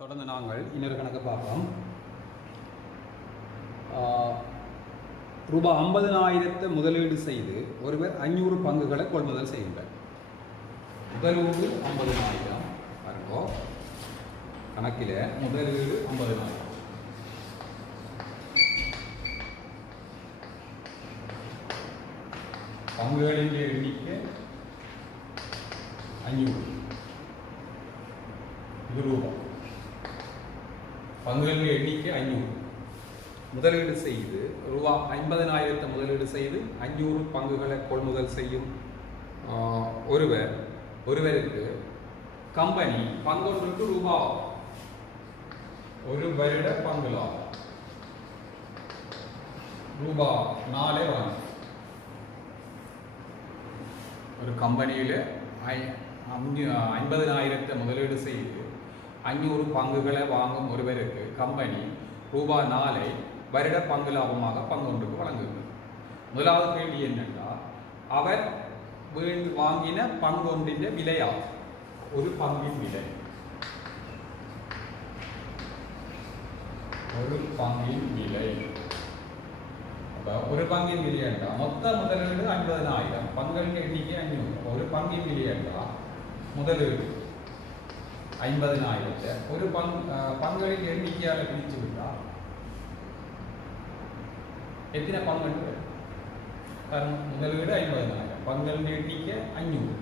தொடர்ந்து நாங்கள் இன்னொரு கணக்கு பார்ப்போம். ரூபாய் 50,000 முதலீடு செய்து ஒருவர் 500 பங்குகளை கொள்முதல் செய்கின்றார். முதலீடு 50,000 பாருங்கோ, கணக்கில் முதலீடு 50,000. பங்குகளின் எண்ணிக்கை 500. இது ரூபாய். பங்குகளின் எண்ணிக்கை 500. முதலீடு செய்து ரூபாய் 50,000 முதலீடு செய்து 500 பங்குகளை கொள்முதல் செய்யும் ஒருவருக்கு கம்பெனி பங்கொன்றுக்கு ரூபாய் ஒரு வருட பங்கு லாபம் ரூபாய் 4 வாங்க. ஒரு கம்பெனியில் 50,000 முதலீடு செய்து 500 பங்குகளை வாங்கும் ஒருவருக்கு கம்பெனி ரூபாய் 4 வருட பங்கு லாபமாக பங்கொன்றுக்கு வழங்குகிறது. முதலாவது கேள்வி என்னென்றால், அவர் வாங்கின பங்கொன்றின் விலையாகும். ஒரு பங்கின் விலை, ஒரு பங்கின் விலை. ஒரு பங்கின் விலை என்றால் மொத்த முதலீடு 50,000, பங்களின் எண்ணிக்கை 500. ஒரு பங்கின் விலை என்றால் முதலீடு 50,000 ஒரு பங்களின் எண்ணிக்கையால் பிரித்து விட்டால் எத்தனை பங்கு? முதலீடு 50,000, பங்களின் எண்ணிக்கை 500.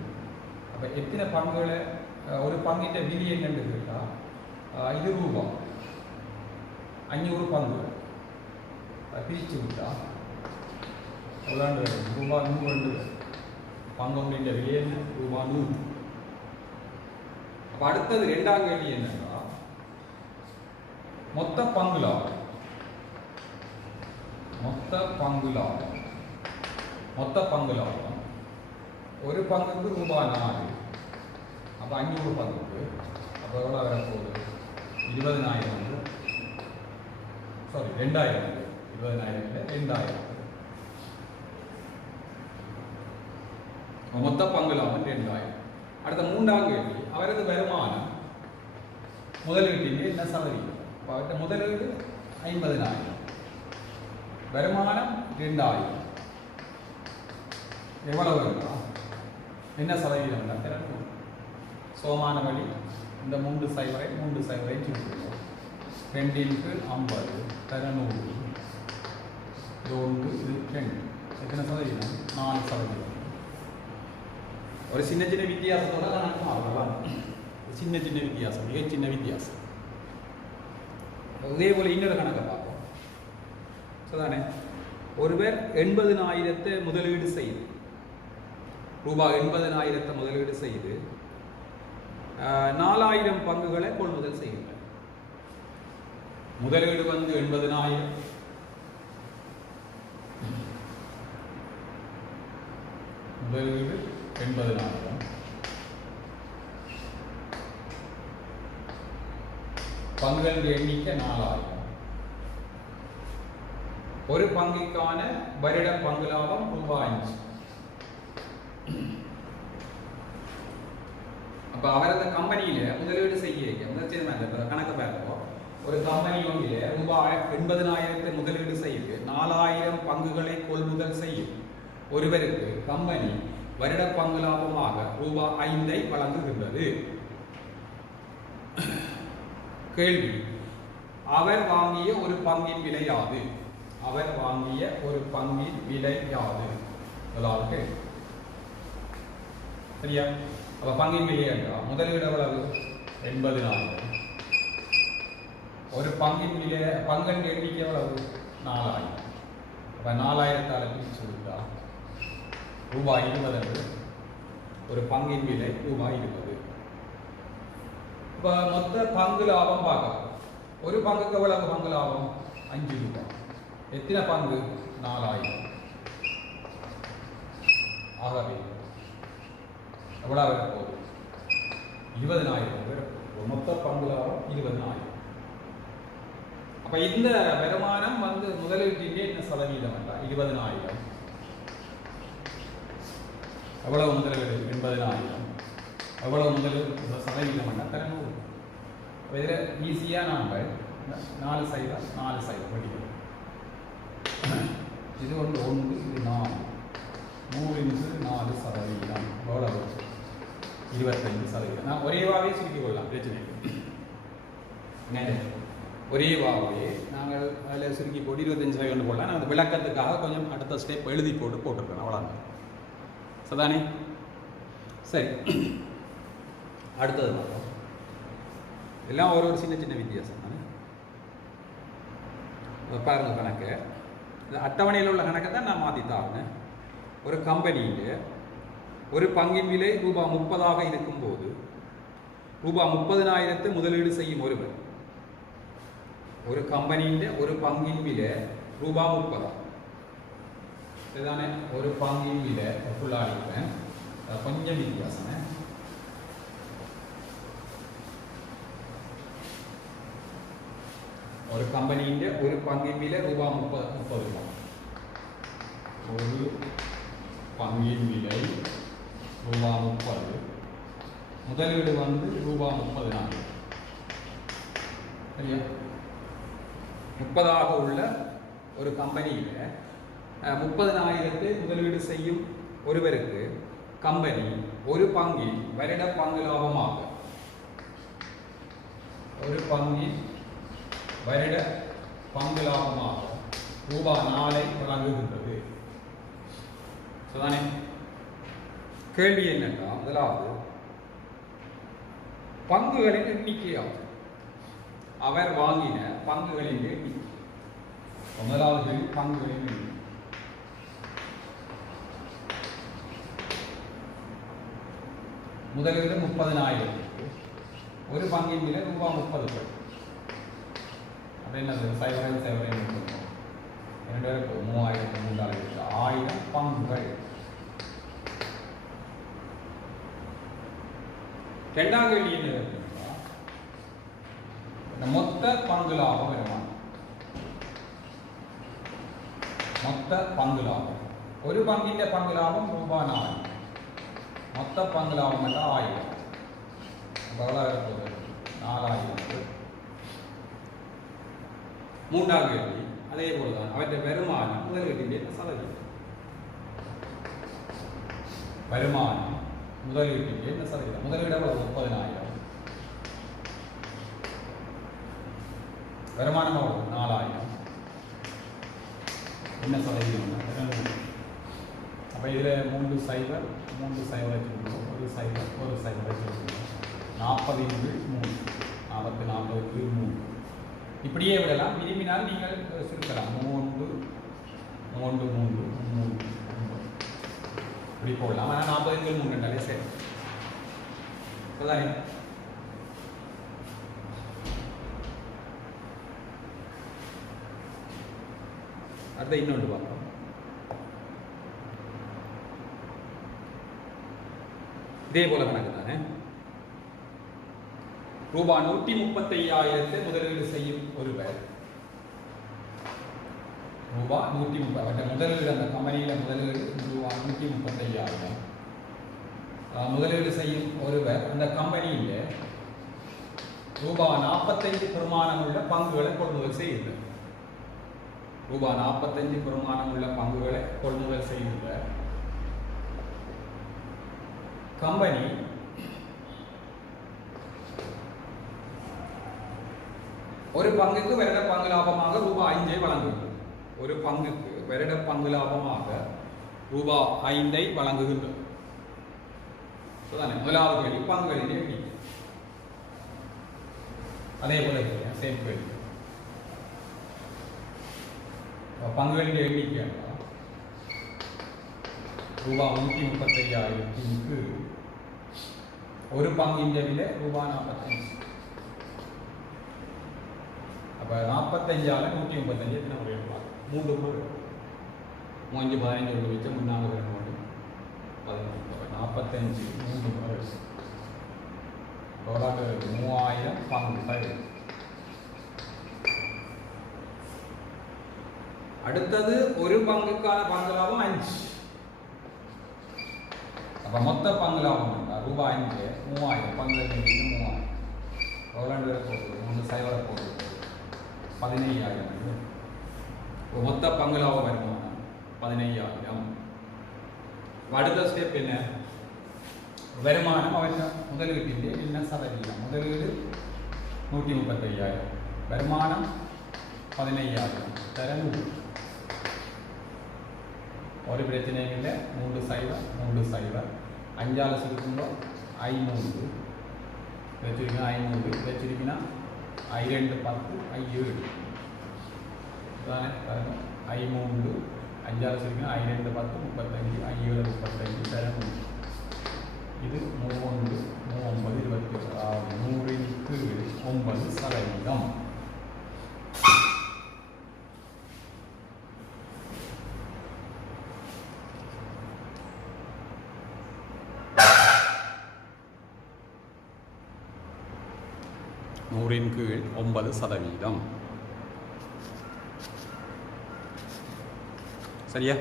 அப்போ எத்தனை பங்குகளை ஒரு பங்கிட்ட விலை என்னன்னு கேட்டால் இது ரூபாய் 500 பங்குகள் பிரித்து விட்டால் ரூபாய் 100. பங்கொன்றின் விலை என்ன? ரூபாய் 100. அப்போ அடுத்தது இரண்டாம் கேள்வி என்னன்னா, மொத்த பங்கு லாபம். மொத்த பங்கு லாபம் ஒரு பங்குக்கு ரூபாய் 4. அப்போ 500 பங்குக்கு அப்போ எவ்வளோ வரப்போகுது? 20,000. சாரி 2,000. 20,000 2,000. மொத்த பங்கு லாபம் 2,000. அடுத்த மூன்றாம் கேள்வி, அவரது வருமானம் முதலீட்டின் என்ன சதவீதம்? அவர்கிட்ட முதலீடு 50,000, வருமானம் 2,000. எவ்வளவு இருக்கலாம்? என்ன சதவீதம்? சோமான வழி இந்த 3 சைவரை சொல்லியிருக்கோம். 2x50 100. இது 1, இது 2. எத்தனை சதவீதம்? 4%. ஒரு சின்ன வித்தியாசத்தோட கணக்கு மாறலாம். சின்ன வித்தியாசம், மிக சின்ன வித்தியாசம். இதே போல இன்னொரு கணக்கை பார்ப்போம். சரிதானே? ஒருவர் 80,000 முதலீடு செய்து ரூபாய் 80,000 முதலீடு செய்து 4,000 பங்குகளை கொள்முதல் செய்கின்றார். முதலீடு 80,000, முதலீடு 80,000, பங்குகளின் எண்ணிக்கை 4,000. ஒரு பங்குக்கான வருட பங்கு லாபம் ரூபாய் 5. அப்ப அவர் அந்த கம்பெனியில முதலீடு செய்ய கணக்கு பார்ப்போம். ஒரு கம்பெனி ஒன்றில ரூபாய் 80,000 முதலீடு செய்து 4,000 பங்குகளை கொள்முதல் செய்யும் ஒருவருக்கு கம்பெனி வருட பங்கு லாபமாக ரூபாய் 5 வழங்குகின்றது. கேள்வி, அவர் வாங்கிய ஒரு பங்கின் விலை யாது? சரியா? அப்ப பங்கின் விலை என்றால் முதலீடு எவ்வளவு? 80,000. ஒரு பங்கின் விலை, பங்கின் எண்ணிக்கை எவ்வளவு? 4,000. அப்ப 4,000 பிரிச்சு விட்டா ரூபாய் 20. ஒரு பங்கின் விலை ரூபாய் 20. இப்போ மொத்த பங்கு லாபம் பார்க்கலாம். ஒரு பங்குக்கு எவ்வளவு பங்கு லாபம்? 5 ரூபாய். எத்தனை பங்கு? 4,000. ஆகவே எவ்வளவு வரப்போகுது? 20,000. மொத்த பங்கு லாபம் 20,000. அப்ப இந்த வருமானம் முதலீட்டின் என்ன சதவீதம் என்றால் 20,000. எவ்வளவு முதலீடு? 80,000. எவ்வளவு முதலீடு சதவீதம் என்ன? 100. இதில் ஈஸியாக நாங்கள் 4 சைவர் 4 சைவர் படிக்கிறோம். இது ஒன்று 1 இது 4 100 × 4% எவ்வளவு 25%. நான் ஒரேவாகவே சுருக்கிக் கொள்ளலாம், பிரச்சனை இல்லை. ஒரேவாகவே நாங்கள் அதில் சுருக்கி போட்டு 25% போடலாம். நான் அந்த விளக்கத்துக்காக கொஞ்சம் அடுத்த ஸ்டெப் எழுதி போட்டுருக்கேன், அவ்வளோதான். சரிதானே? சரி, அடுத்தது பார்ப்போம். எல்லாம் ஒரு சின்ன சின்ன வித்தியாசம் தானே. பாருங்க கணக்கு, இந்த அட்டவணையில் உள்ள கணக்கை தான் நான் மாற்றி தாருனேன். ஒரு கம்பெனியில் ஒரு பங்கின் விலை ரூபாய் 30 இருக்கும்போது ரூபாய் 30,000 முதலீடு செய்யும் ஒருவர். ஒரு கம்பெனியில் ஒரு பங்கின் விலை ரூபாய் 30. இதுதானே ஒரு பங்கின் விலை ஃபுல்லாக அடிப்பேன், கொஞ்சம் வித்தியாசம். ஒரு கம்பெனியின் ஒரு பங்கின் விலை ரூபாய் 30. ஒரு பங்கின் விலை ரூபாய் 30, முதலீடு வந்து ரூபாய் 30,000. சரியா? 30 உள்ள ஒரு கம்பெனியில் 30,000 முதலீடு செய்யும் ஒருவருக்கு கம்பெனி ஒரு பங்கில் வருட பங்கு லாபமாக வருட பங்கு லாபமாக ரூபாய் 4 வழங்குகின்றது. கேள்வி என்னன்னா, முதலாவது பங்குகளின் எண்ணிக்கையாகும். அவர் வாங்கின பங்குகளின் எண்ணிக்கை. முதலாவது பங்குகளின் எண்ணிக்கை. முதலீடு 30,000, ஒரு பங்கின் விலை ரூபாய் 30. என்னது 0 0 1000 பங்குகள். இரண்டாம் கேள்வி என்ன? மொத்த பங்கு லாபம் வருமானம். மொத்த பங்கு லாபம், ஒரு பங்கின் பங்கு லாபம் ரூபாய் 4, மொத்த பங்கு லாபம் 1000. எவ்வளவு இருப்பது? 4000. மூன்றாம் கேள்வி அதே போலதான், அவற்றை வருமானம் முதலீட்டின் சதவீதம். வருமானம் முதலீட்டின் என்ன சதவீதம்? முதலீடு 30,000, வருமானம் 4000, என்ன சதவீதம்? அப்போ இதில் 3 0 3 0 வச்சுருக்கோம், ஒரு 0 ஒரு 0 வச்சுருக்கோம். 40 × 3 40 × 3. இப்படியே விடலாம், விரும்பினால் நீங்கள் சுருக்கலாம். 3 3 3 3 இப்படி போடலாம். ஆனால் 40 × 3 என்றாலே சரி. அடுத்த இன்னொன்று பார்ப்போம். இதே போல கணக்கு தானே. ரூபாய் 135,000 முதலீடு செய்யும் ஒருவர். ரூபாய் 130 முதலீடு, அந்த கம்பெனியில் முதலீடு ரூபாய் 135,000 முதலீடு செய்யும் ஒருவர் அந்த கம்பெனியில் ரூபாய் 45 பெருமானம் உள்ள பங்குகளை கொள்முதல் செய்கிறார். ரூபாய் 45 பெருமானம் உள்ள பங்குகளை கொள்முதல் செய்கின்ற கம்பெனி ஒரு பங்குக்கு வருட பங்கு லாபமாக ரூபாய் 5 வழங்குகிறது. ஒரு பங்குக்கு வருட பங்கு லாபமாக ரூபாய் 5 வழங்குகின்றது. முதலாவது கேள்வி பங்குகளின் எண்ணிக்கை. அதே போல சேம் கேள்வி, பங்குகளின் எண்ணிக்கை ரூபாய் 135,000க்கு ஒரு பங்கின் விலை ரூபாய் 45. அப்போ 45ஆல் 135 எத்தனை முறை எடுக்கலாம்? 3 முறை. 3 15 வச்சு முன்னாங்க 2 45 3 முறை. 3000 பங்கு. அடுத்தது ஒரு பங்குக்கான பங்கு லாபம் 5. அப்போ மொத்த பங்கு லாபம் ரூபாய் 5 3000 பங்கு 3000. எவ்வளோ போகுது 3 சைவரை போகுது 15,000. மொத்த பங்குலாப வருமானம் 15,000. அடுத்த ஸ்டெப் என்ன? வருமானம் அவരുടെ முதலீட்டிൻ്റെ என்ன சதவீதம்? முதலீடு 135,000, வருமானம் 15,000 தரம். ஒரு பிரச்சனையும் இல்லை. 3 சைவர் 5 சுருக்கும்போது 500 வச்சிருக்கீங்கன்னா 500 வச்சிருக்கீங்கன்னா 2 10 7 தானே பாருங்க. 5 5 சுருக்கீங்கன்னா 2 10 35 7 35 தரம். இது 3 9 26 100% 9%. சரியா?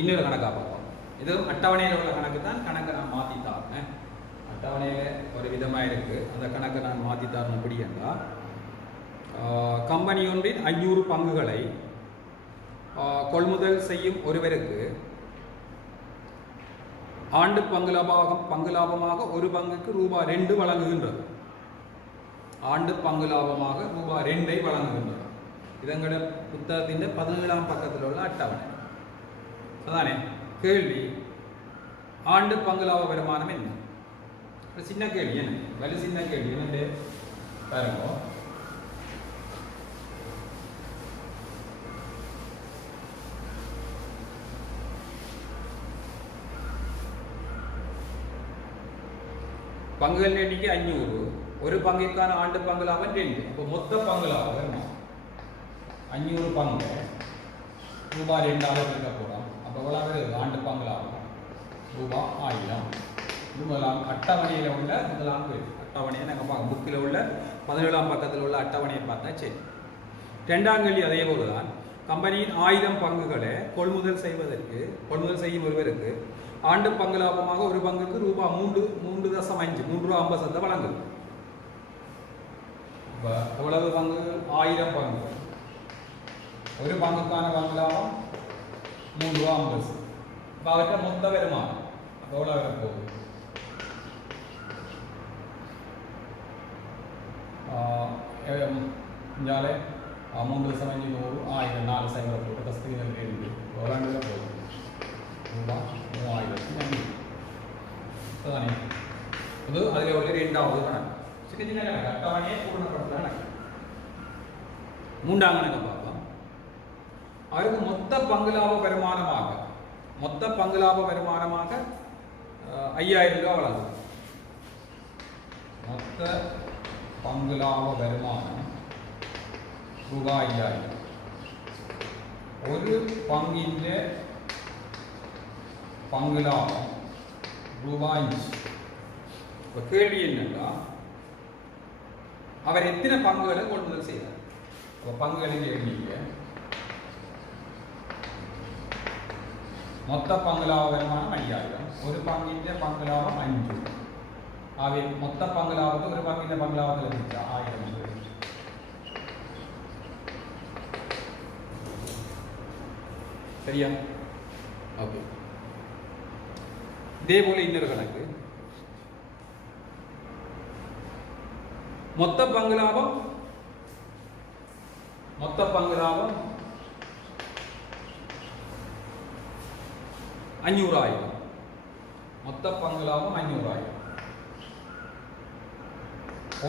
இன்னொரு கணக்காக பார்ப்போம். இது அட்டவணையில் உள்ள கணக்கு தான். கணக்கை நான் மாற்றித்தாரேன். அட்டவணையில் ஒரு விதமாக இருக்குது. அந்த கணக்கை நான் மாற்றித்தாரேன். எப்படி என்றால், கம்பெனி ஒன்றின் 500 பங்குகளை கொள்முதல் செய்யும் ஒருவருக்கு ஆண்டு பங்குலாபமாக ஒரு பங்குக்கு ரூபாய் 2 வழங்குகின்றது. ஆண்டு பங்குலாபமாக ரூபாய் 2 வழங்குகின்றது. இதங்களோட புத்தகத்தின் 17ஆம் பக்கத்தில் உள்ள அட்டவணை. அதானே கேள்வி. ஆண்டு பங்குலாப வருமானம் என்ன? சின்ன கேள்வி. என்ன வலு சின்ன கேள்வி என்னண்டு பாருங்க. பங்குகள் எண்ணிக்கை 500. ஒரு பங்குக்கான ஆண்டு பங்கு லாபம் 2. அப்போ மொத்த பங்கு லாபம் 500 பங்கு ரூபாய் 2 இருக்க போகிறோம். அப்போ எவ்வளவு ஆண்டு பங்கு லாபம்? ரூபாய் 1000. இது முதலாம் அட்டவணையில் உள்ள முதலாம் அட்டவணையை நாங்கள் பார்க்க. புக்கில் உள்ள 17ஆம் பக்கத்தில் உள்ள அட்டவணையை பார்த்தா சரி. 2ஆம் கேள்வி அதே போல தான். கம்பெனியின் 1000 பங்குகளை கொள்முதல் செய்யும் ஒருவருக்கு ஆண்டு பங்கு லாபமாக ஒரு பங்குக்கு ரூபாய் 3.5 3.50 வழங்குது. எவ்வளவு பங்குகள்? 1000 பங்குகள். ஒரு பங்குக்கான பங்கு லாபம் 3.50. இப்போ அவற்றை மொத்த வருமானம் எவ்வளோ வர போகுது? 3.5 100 1000 4 சைவரை போட்டு கஸ்தூரிகள் கேள்வி எவ்வளோ போகுது? ரூபாய் 3000. அதுதானே இது. அதில் உள்ள 2வது கணக்கு. சின்ன சின்ன கணக்கு. அட்டவணையை பூர்ணப்படுத்த கணக்கு. 3ஆம் கணக்கு பார்க்கலாம். அவருக்கு மொத்த பங்குலாப வருமானமாக 5,000 ரூபாய் வழங்கும். மொத்த பங்குலாப வருமானம் ரூபாய் 5,000. ஒரு பங்கின் பங்கு லாபம் ரூபாய் 5. இப்போ கேள்வி என்னன்னா, அவர் எத்தனை பங்குகளை கொள்முதல் செய்தார்? இப்போ பங்குகளின் எண்ணிக்கை மொத்த பங்கு லாப வருமானம் 5,000. ஒரு பங்கின் பங்கு லாபம் 5. அவை மொத்த பங்கு லாபத்துக்கு ஒரு பங்கின் பங்கு லாபத்தில் இருந்துச்சு 1000. சரியா? ஓகே. இதே போல இன்னொரு கணக்கு. மொத்த பங்கு லாபம் 500,000. மொத்த பங்கு லாபம் 500,000.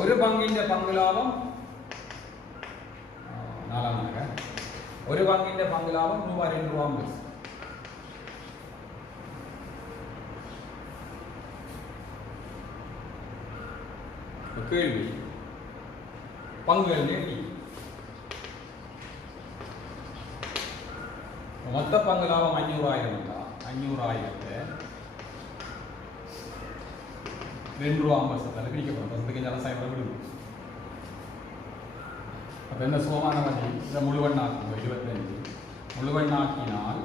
ஒரு பங்கின் பங்கு லாபம் 4. ஒரு பங்கின் பங்கு லாபம் ரூபாய் 2. கேள்வி. பங்குகள் எண்ணிக்கை மொத்த பங்கு லாபம் 500,000. 500,000 2.50 பிரிக்கப்படும். 10 விடுவோம். அப்போ என்ன சுகமான வழி இதை முழுவண்ணாக்குங்க 25 முழுவண்ணாக்கினால்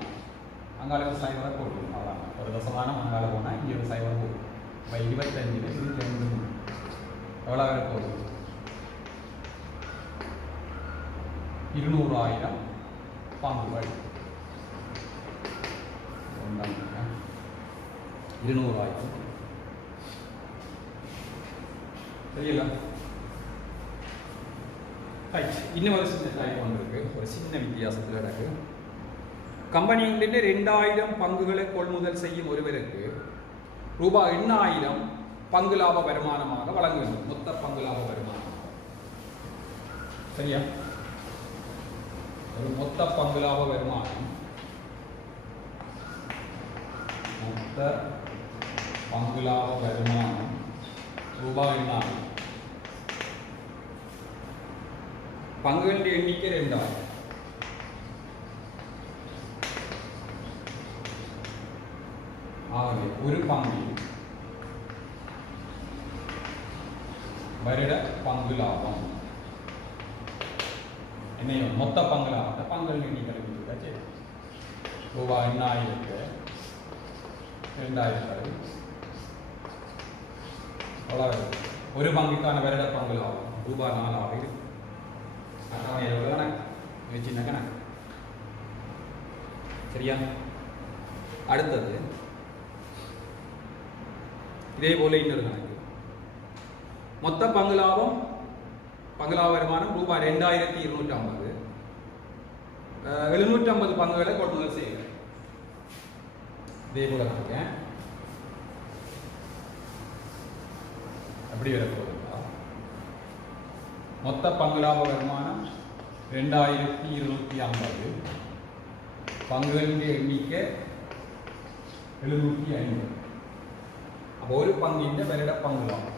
அங்கால ஒரு சைவரை போட்டுருங்க அவ்வளோ ஒரு தசமானம் அங்கால போனால் இங்கே ஒரு சைவரை போடும் இப்போ 25 இது 2 எவ்வளோ வேற போகுது 200,000 பங்குகள் 200,000 தெரியல. இன்னும் ஒரு சின்ன டைப் ஒன்று இருக்கு, ஒரு சின்ன வித்தியாசத்தில் இருக்கு. கம்பெனிகளில் 2000 பங்குகளை கொள்முதல் செய்யும் ஒருவருக்கு ரூபாய் 8,000 பங்கு லாப வருமானமாக வழங்க வேண்டும். மொத்த பங்கு லாப வருமானம் சரியா? ஒரு மொத்த பங்கு லாப வருமானம் மொத்த பங்கு லாப வருமானம் ரூபாய் 8,000 பங்குகளின் எண்ணிக்கை 2000 ஆகவே ஒரு பங்கில் வருட பங்கு லாபம் என்ன மொத்த பங்கு லாபத்தை பங்குகள் எண்ணிக்கை சரி ரூபாய் 8,000க்கு 2,000 ஒரு பங்குக்கான வருட பங்கு லாபம் ரூபாய் 4,000 அட்டவணையில் கணக்கு சின்ன கணக்கு சரியா? அடுத்தது இதே போல இன்னொரு கணக்கு மொத்த பங்கு லாப வருமானம் ரூபாய் 2,250 750 பங்குகளை கொள்முதல் செய்கிறேன். இதே போல இருக்கேன் அப்படி வரப்போகுது. மொத்த பங்கு லாப வருமானம் 2,250 பங்குகளின் எண்ணிக்கை 750 அப்போ ஒரு பங்கின் வருட பங்கு லாபம்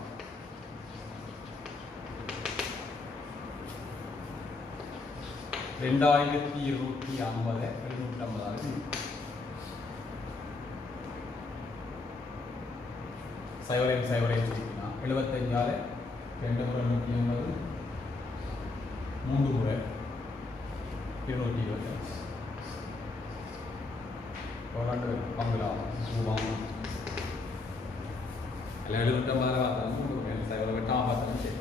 2,250 750 சைவரையும் 75 2 முறை 150 3 முறை 225 பங்கு லாபம் ரூபாய் 750 சைவரை வெட்டாமல் பார்த்தாலும் சரி.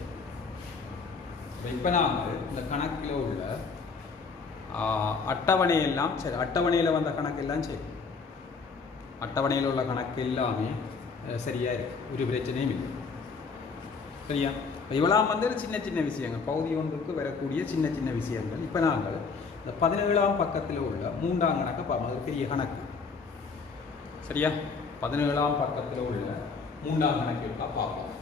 இப்போ நாங்கள் இந்த கணக்கில் உள்ள அட்டவணையெல்லாம் சரி அட்டவணையில் வந்த கணக்கெல்லாம் சரி அட்டவணையில் உள்ள கணக்கு எல்லாமே சரியாக இருக்குது, ஒரு பிரச்சனையும் இல்லை சரியா? இவ்வளவு வந்து சின்ன சின்ன விஷயங்கள் பகுதி ஒன்றுக்கு வரக்கூடிய சின்ன சின்ன விஷயங்கள். இப்போ நாங்கள் இந்த 17ஆம் பக்கத்தில் உள்ள 3ஆம் கணக்கு பார்ப்போம். அது பெரிய கணக்கு சரியா? 17ஆம் பக்கத்தில் உள்ள 3ஆம் கணக்கு பார்ப்போம்.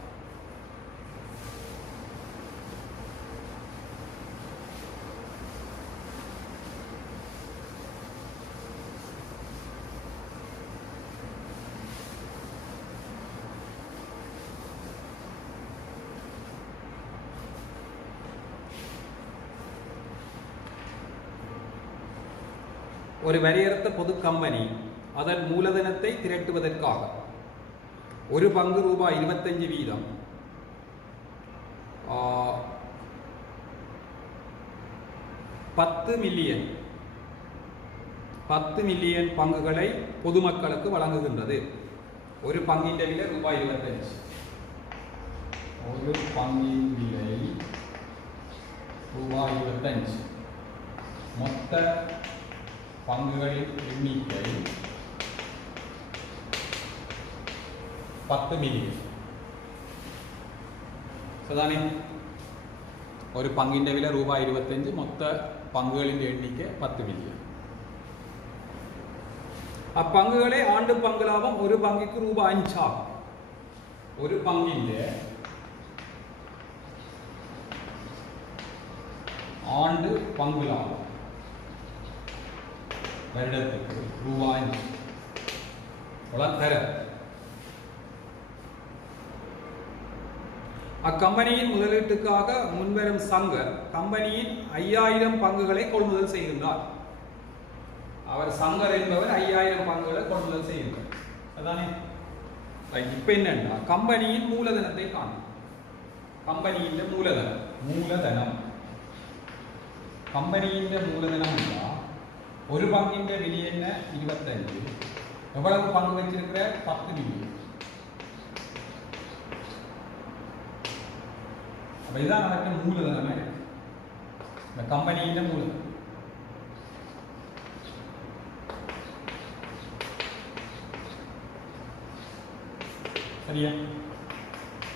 ஒரு வரையறுத்த பொது கம்பெனி அதன் மூலதனத்தை திரட்டுவதற்காக ஒரு பங்கு ரூபாய் 25 வீதம் 10 மில்லியன் பங்குகளை பொதுமக்களுக்கு வழங்குகின்றது. ஒரு பங்கின் விலை ரூபாய் 25. ஒரு பங்கின் விலை ரூபாய் 25. மொத்த பங்குகளின் எண்ணிக்கை 10 மில்லியன். சரிதானே? ஒரு பங்கின் விலை ரூபாய் 25, மொத்த பங்குகளின் எண்ணிக்கை 10 மில்லியன். அப்பங்குகளை ஆண்டு பங்கு லாபம் ஒரு பங்குக்கு ரூபாய் 5 ஆகும். ஒரு பங்கின் ஆண்டு பங்கு லாபம் வருடத்துக்கு ரூபாய் தர அக்கம்பெனியின் முதலீட்டுக்காக முன்வரும் சங்கர் கம்பெனியின் 5000 பங்குகளை கொள்முதல் செய்கின்றார். அவர் சங்கர் என்பவர் 5000 பங்குகளை கொள்முதல் செய்கின்றார். அதானே? இப்ப என்னன்னா கம்பெனியின் மூலதனத்தை காணும். கம்பெனியின் மூலதனம் കമ്പനിയുടെ മൂലധനം ഇല്ല, ഒരു പങ്കിൻ്റെ വില തന്നെ 25, എவ்வளவு பங்கு வச்சிருக்கிற 10 மில்லியன். அப்போ இதான் அவற்றை மூலதனமே இந்த கம்பெனியின் மூலதனம். சரியா?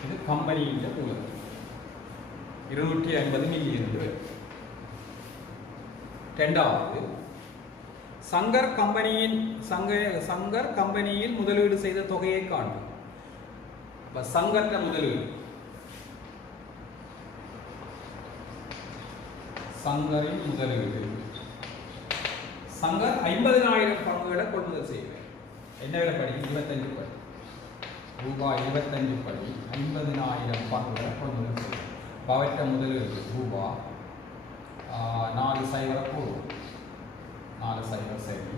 இது கம்பெனியின் மூலதனம் 250 மில்லியன். ரெண்டாவது, சங்கர் கம்பெனியில் முதலீடு செய்த தொகையை காணும். சங்கர்ட்ட முதலீடு, சங்கரின் முதலீடு, சங்கர் 50,000 பங்குகளை கொள்முதல் செய்கிறார். என்ன விலை படி? 25 படி, ரூபாய் 25 படி 50,000 பங்குகளை கொள்முதல் செய்கிறார். அவற்ற முதலீடு ரூபாய் 4,000 போடும், 4,000 சரி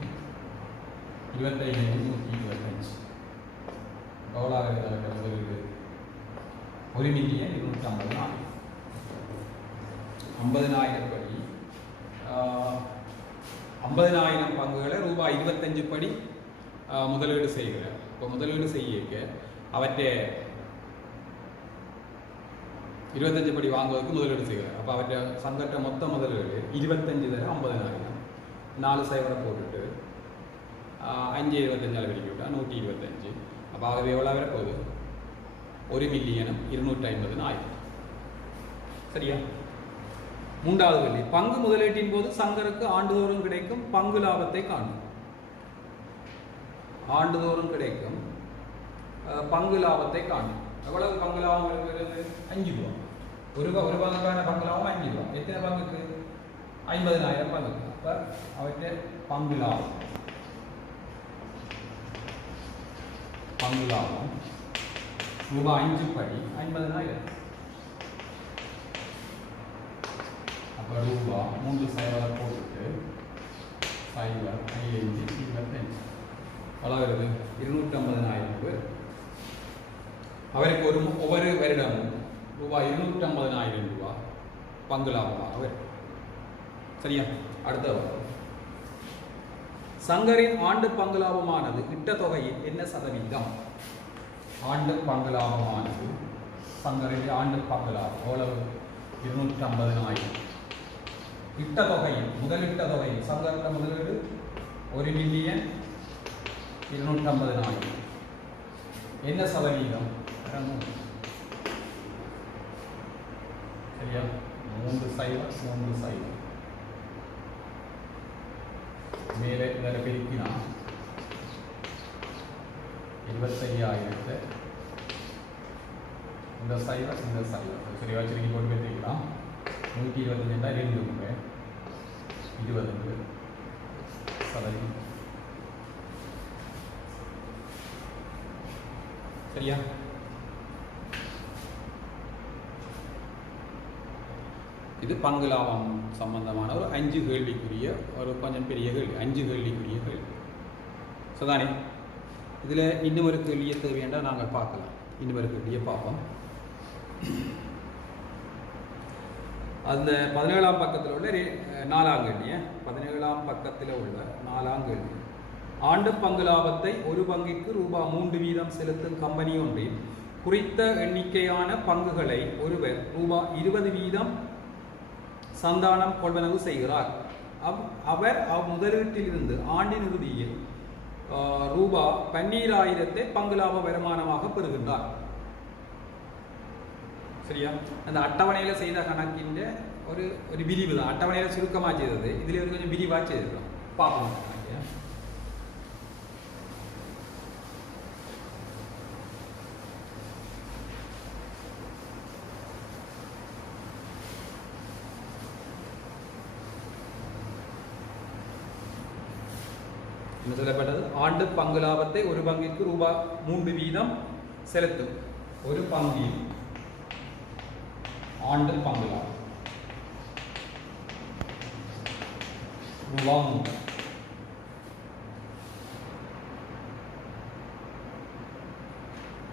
25,125 எவ்வளோ முதலீடு? 1,250,000. 50,000 படி 50,000 பங்குகளை ரூபாய் 25 படி முதலீடு செய்கிறார். இப்போ முதலீடு செய்ய அவற்றை 25 படி வாங்குவதற்கு முதலீடு செய்கிறார். அப்போ அவற்றை சங்கட்ட மொத்த முதலீடு 25 தர 50,000, 4,000 போட்டுட்டு 5,25 வெளிக்கு விட்டால் 125. அப்போ ஆகவே எவ்வளோ வர போகுது? 1,250,000. சரியா? மூன்றாவது கேள்வி, பங்கு முதலீட்டின் போது சங்கருக்கு ஆண்டுதோறும் கிடைக்கும் பங்கு லாபத்தை காணும். ஆண்டுதோறும் கிடைக்கும் பங்கு லாபத்தை காணும். எவ்வளவு பங்கு லாபம் இருக்கிறது? 5 ரூபா. ஒரு பங்குக்கான பங்கு லாபம் 5 ரூபா. எத்தனை பங்குக்கு? 50,000 பங்குக்கு. அப்போ அவற்றை பங்கு லாபம் ரூபாய் 5 படி 50,000. அப்போ ரூபா 3,000 போட்டுட்டு 0, 5, 25 எவ்வளோ வருது? 250,000. அவருக்கு ஒவ்வொரு வருடமும் ரூபாய் 250,000 ரூபாய் பங்கு லாபமாக வரும். சரியா? அடுத்த சங்கரின் ஆண்டு பங்கு லாபமானது இட்ட தொகையில் என்ன சதவீதம்? ஆண்டு பங்கு லாபமானது சங்கரின் ஆண்டு பங்கு லாபம் எவ்வளவு? 250,000. இட்ட தொகையில் முதலிட்ட தொகையில் சங்கரின் முதலீடு 1,250,000. என்ன சதவீதம்? சரியா? 3,000 மேலே இதில் பெருக்கினா 25,000 இந்த சைவர் இந்த சைவர் சரி வச்சிருக்கி போட்டு பெருக்கிக்கலாம். 125 2 ரூபாய் 20%. சரியா? இது பங்கு லாபம் சம்பந்தமான ஒரு 5 கேள்விக்குரிய ஒரு கொஞ்சம் பெரிய கேள்வி, 5 கேள்விக்குரிய கேள்வி. சரிதானே? இதில் இன்னும் ஒரு கேள்வியை தேவையாண்டா நாங்கள் பார்க்கலாம். இன்னும் ஒரு கேள்வியை பார்ப்போம். அந்த 17ஆம் பக்கத்தில் உள்ள 4ஆம் கேள்வி, 17ஆம் பக்கத்தில் உள்ள 4ஆம் கேள்வி. ஆண்டு பங்கு லாபத்தை ஒரு பங்கிற்கு ரூபாய் 3 வீதம் செலுத்தும் கம்பெனி ஒன்றில் குறித்த எண்ணிக்கையான பங்குகளை ஒருவர் ரூபாய் 20 வீதம் சந்தானம் கொள்வனவு செய்கிறார். அவர் முதலீட்டிலிருந்து ஆண்டின் இறுதியில் ரூபாய் 12,000 பங்கு லாப வருமானமாக பெறுகின்றார். சரியா? அந்த அட்டவணையில் செய்த கணக்கின் ஒரு விரிவு தான். அட்டவணையில் சுருக்கமாக செய்தது, இதில் ஒரு கொஞ்சம் விரிவாக செய்திருக்கோம். பார்ப்போம். என்ன சொல்லப்பட்டது? ஆண்டு பங்கு லாபத்தை ஒரு பங்கிற்கு ரூபாய் 3 வீதம் செலுத்தும். ஒரு பங்கில் ஆண்டு பங்கு லாபம் ரூபாய் 3.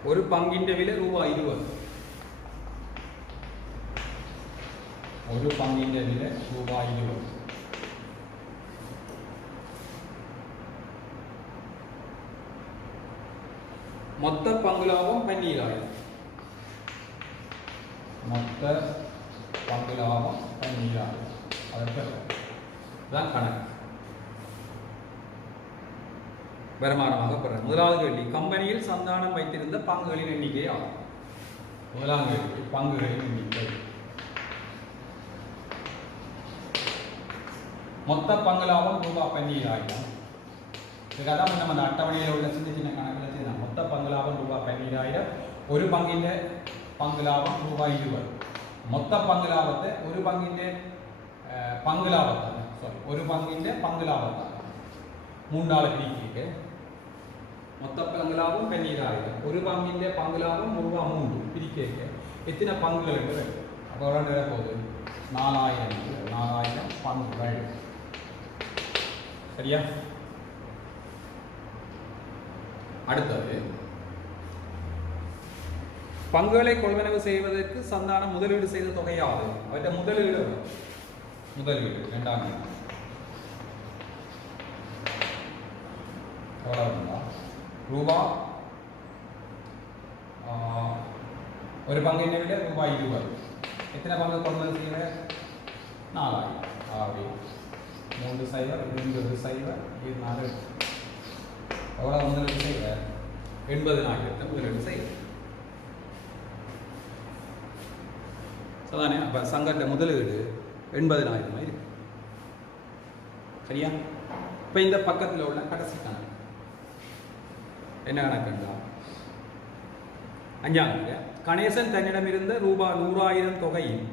ஒரு பங்கின் விலை ரூபாய் 20. ഒരു പങ്കിൻ്റെ വില രൂപ 20. മൊത്ത പങ്കുലാഭം 12,000. மொத்த பங்கு லாபம் 12,000. அதற்கு தான் கணக்கு வருமானமாக பெறும். முதலாவது கேள்வி, கம்பெனியில் சந்தானம் வைத்திருந்த பங்குகளின் எண்ணிக்கை ஆகும். முதலாம் கேள்வி, பங்குகளின் எண்ணிக்கை. மொத்த பங்கு லாபம் ரூபாய் 12,000. இதுக்காக தான் நம்ம அந்த அட்டவணையில் உள்ள சின்ன சின்ன கணக்கில் செய்யலாம். மொத்த பங்கு லாபம் ரூபாய் 12,000. ஒரு பங்கின் பங்கு லாபம் ரூபாய் 20. மொத்த பங்கு லாபத்தை ஒரு பங்கிൻ്റെ பங்கு லாபத்தான ஒரு பங்கிൻ്റെ பங்கு லாபத்தான மூன்றாள் பிரிக்க மொத்த பங்கு லாபம் 12,000. ஒரு பங்கிൻ്റെ பங்கு லாபம் ரூபாய் 3 பிரிக்க எத்தனை பங்குகள் என்று அப்போ எவ்வளோ போகுது? 4,000 பங்குகள். சரியா? அடுத்தது, பங்குகளை கொள்வனவு செய்வதற்கு சந்தானம் முதலீடு செய்த தொகையாது. அவற்றை முதலீடு இரண்டாம் ரூபா ஒரு பங்கின் விட ரூபாய் 20. எத்தனை பங்கு கொள்வனவு செய்கிற? 4,000. ஆகவே 3 சைவர் 2 சைவர் 4 எவ்வளோ முதலீடு செய்கிற? 80,000 முதலீடு செய்கிற. அதானே? அப்போ சங்கட்ட முதலீடு 80,000 இருக்கு. சரியா? இப்போ இந்த பக்கத்தில் உள்ள கடைசி கணக்கு என்ன கணக்குண்டா? 5. கணேசன் தன்னிடமிருந்த ரூபாய் 100,000 தொகையில்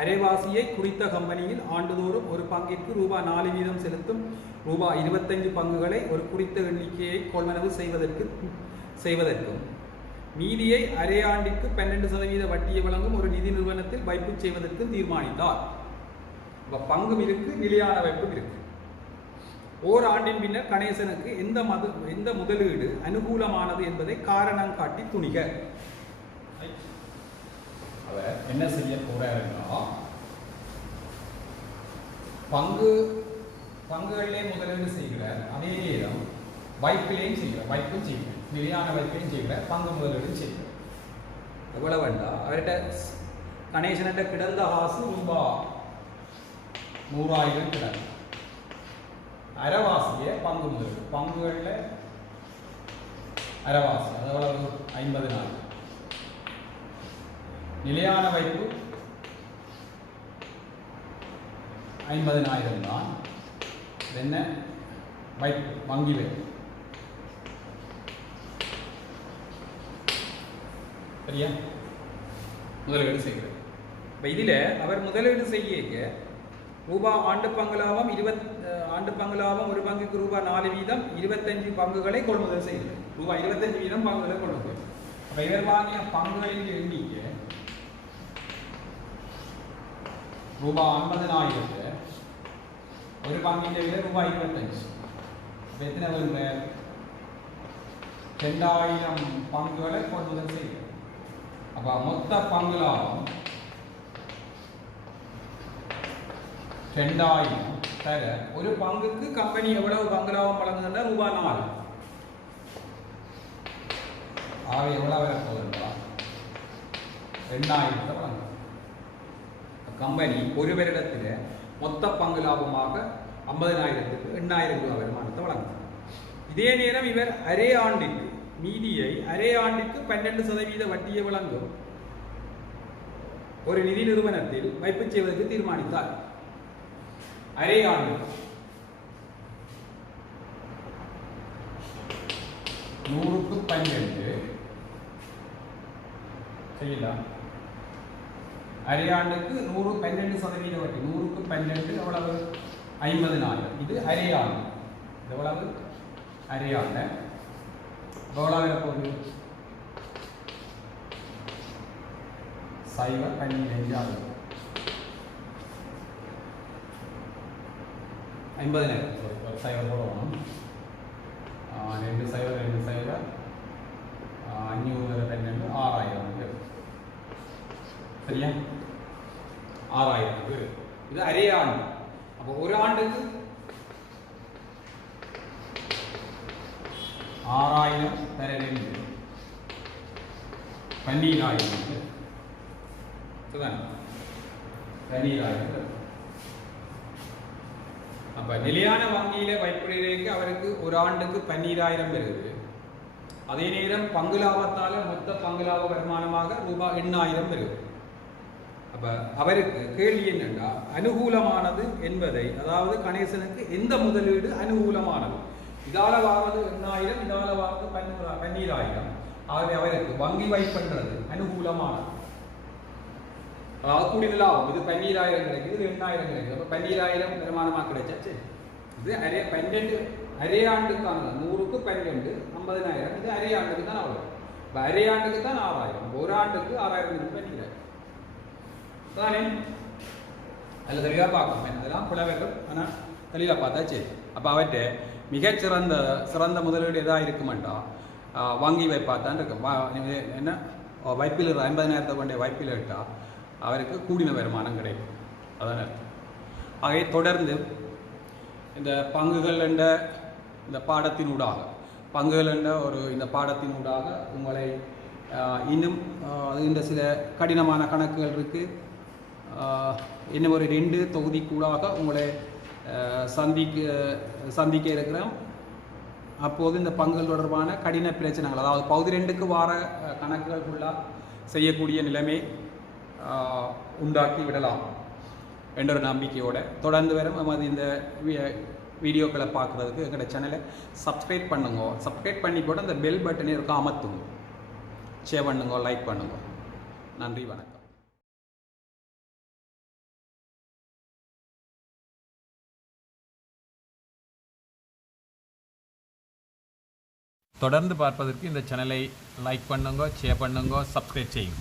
அரைவாசியை குறித்த கம்பெனியில் ஆண்டுதோறும் ஒரு பங்கிற்கு ரூபாய் 4 வீதம் செலுத்தும் ரூபாய் 25 பங்குகளை ஒரு குறித்த எண்ணிக்கையை கொள்வனவு செய்வதற்கும் மீதியை அரையாண்டிற்கு 12% வட்டியை வழங்கும் ஒரு நிதி நிறுவனத்தில் வைப்பு செய்வதற்கு தீர்மானித்தார். பங்கும் இருக்கு, நிலையான வைப்பும் இருக்கு. ஓராண்டின் பின்னர் கணேசனுக்கு எந்த முதலீடு அனுகூலமானது என்பதை காரணம் காட்டி துணிக. அவர் என்ன செய்ய போறாருன்னா, பங்குகளிலே முதலீடு செய்கிறார், அதே நேரம் வைப்பிலையும் செய்கிறார், நிலையான வைப்பையும் செய்கிறார், பங்கு முதலீடு செய்கிறார். எவ்வளவு வேண்டாம்? அவர்கிட்ட கணேசன்கிட்ட கிடந்த காசு ரூபாய் 100,000 கிடக்கு. அரைவாசியை பங்கு முதலீடு, பங்குகளில் அரைவாசி அதாவது 50,000. நிலையான வைப்பு 50,000 தான். என்ன வைப்பு? வங்கி வைப்பு. சரியா? முதலீடு செய்கிறார். இப்போ இதில் அவர் முதலீடு செய்ய ரூபாய் ஆண்டு பங்கு லாபம் ஒரு பங்குக்கு ரூபாய் 4 வீதம் 25 பங்குகளை கொள்முதல் செய்கிறார். ரூபாய் 25 வீதம் பங்குகளை கொள்முதல். அப்போ இவர் வாங்கிய பங்குகளின் எண்ணிக்கை ரூபாய் 50,000. ஒரு பங்கின் விலை ரூபாய் 25. இப்போ எத்தனை வருங்க? 2,000 பங்குகளை கொள்முதல் செய்கிறார். அப்போ மொத்த பங்கு லாபம் 2,000 தர ஒரு பங்குக்கு கம்பெனி எவ்வளவு பங்கு லாபம் வழங்குதுன்னா ரூபாய் 4. ஆக எவ்வளவு வர போகுதுங்களா? 2,000 வழங்கும். கம்பெனி ஒரு வருடத்தில் மொத்த பங்கு லாபமாக 50,000க்கு 8,000 ரூபாய் வருமானத்தை வழங்கும். இதே நேரம் இவர் அரை ஆண்டிற்கு மீதியை அரை ஆண்டிற்கு 12% வட்டியை வழங்கும் ஒரு நிதி நிறுவனத்தில் வைப்பு செய்வதற்கு தீர்மானித்தார். அரை ஆண்டு 100க்கு 12 செய்யலாம். அரை ஆண்டுக்கு 100 12% வட்டி. 100க்கு 12 எவ்வளவு? 50,000. இது அரை ஆண்டு. எவ்வளவு? அரை ஆண்டு எவ்வளவு போகுது? 0.15 ஆகும். 50,000 0 போடணும். 2 0 2 0 500 12 6,000. சரியா? 6000 பேர். இது அரை ஆண்டு. அப்போ ஒரு ஆண்டுக்கு 6000 தர 2 12000 சரிதானே? 12000. அப்போ நிலையான வங்கியில வைப்புறைக்கு அவருக்கு ஒரு ஆண்டுக்கு 12000 வருது. அதே நேரம் பங்கு லாபத்தால் மொத்த பங்கு லாப வருமானமாக ரூபாய் 8000 வருது. அப்போ அவருக்கு கேள்வி என்னன்னா அனுகூலமானது என்பதை, அதாவது கணேசனுக்கு எந்த முதலீடு அனுகூலமானது? இதால வாங்குறது 8000, இதால வாங்குறது 12000. ஆகவே அவருக்கு வங்கி வைப்புன்றது அனுகூலமானது. கூடிய லாபம் இது 12000 கிடைக்குது, இது 8000 கிடைக்குது. அப்போ 12000 வருமானமாக கிடைச்சாச்சு. இது அரை ஆண்டுக்கான 100க்கு 12 50000. இது அரை ஆண்டுக்கு தான் அவ்வளோ. இப்போ அரை ஆண்டுக்கு தான் 6000. ஒரு ஆண்டுக்கு 6000 பண்ணிக்கிறார் தானே? அதில் தெளிவாக பார்க்கணும். அதெல்லாம் புலவர்கள் ஆனால் தெளிவாக பார்த்தா சரி. அப்போ அவர்கிட்ட மிகச்சிறந்த முதலீடு எதாக இருக்குமெண்டா வங்கி வைப்பாத்தான் இருக்கும். என்ன வைப்பில் 50000 கொண்ட வைப்பில் இட்டால் அவருக்கு கூடின வருமானம் கிடைக்கும். அதான் ஆகவே தொடர்ந்து இந்த பங்குகள் என்ற இந்த பாடத்தினூடாக இந்த பாடத்தினூடாக உங்களை இன்னும் இந்த சில கடினமான கணக்குகள் இருக்குது. இன்னும் ஒரு 2 தொகுதிக்கூடாக உங்களை சந்திக்க இருக்கிறோம். அப்போது இந்த பங்குகள் தொடர்பான கடின பிரச்சனைகள், அதாவது பகுதி 2க்கு வார கணக்குகளுக்குள்ளாக செய்யக்கூடிய நிலைமை உண்டாக்கி விடலாம் என்ற ஒரு நம்பிக்கையோடு தொடர்ந்து வரும். நமது இந்த வீடியோக்களை பார்க்குறதுக்கு எங்களோட சேனலை சப்ஸ்கிரைப் பண்ணுங்க. சப்ஸ்கிரைப் பண்ணி போட்டு அந்த பெல் பட்டனே இருக்க அமர்த்துங்க. ஷேர் பண்ணுங்க, லைக் பண்ணுங்க. நன்றி, வணக்கம். தொடர்ந்து பார்ப்பதற்கு இந்த சேனலை லைக் பண்ணுங்க, ஷேர் பண்ணுங்க, சப்ஸ்கிரைப் செய்யுங்க.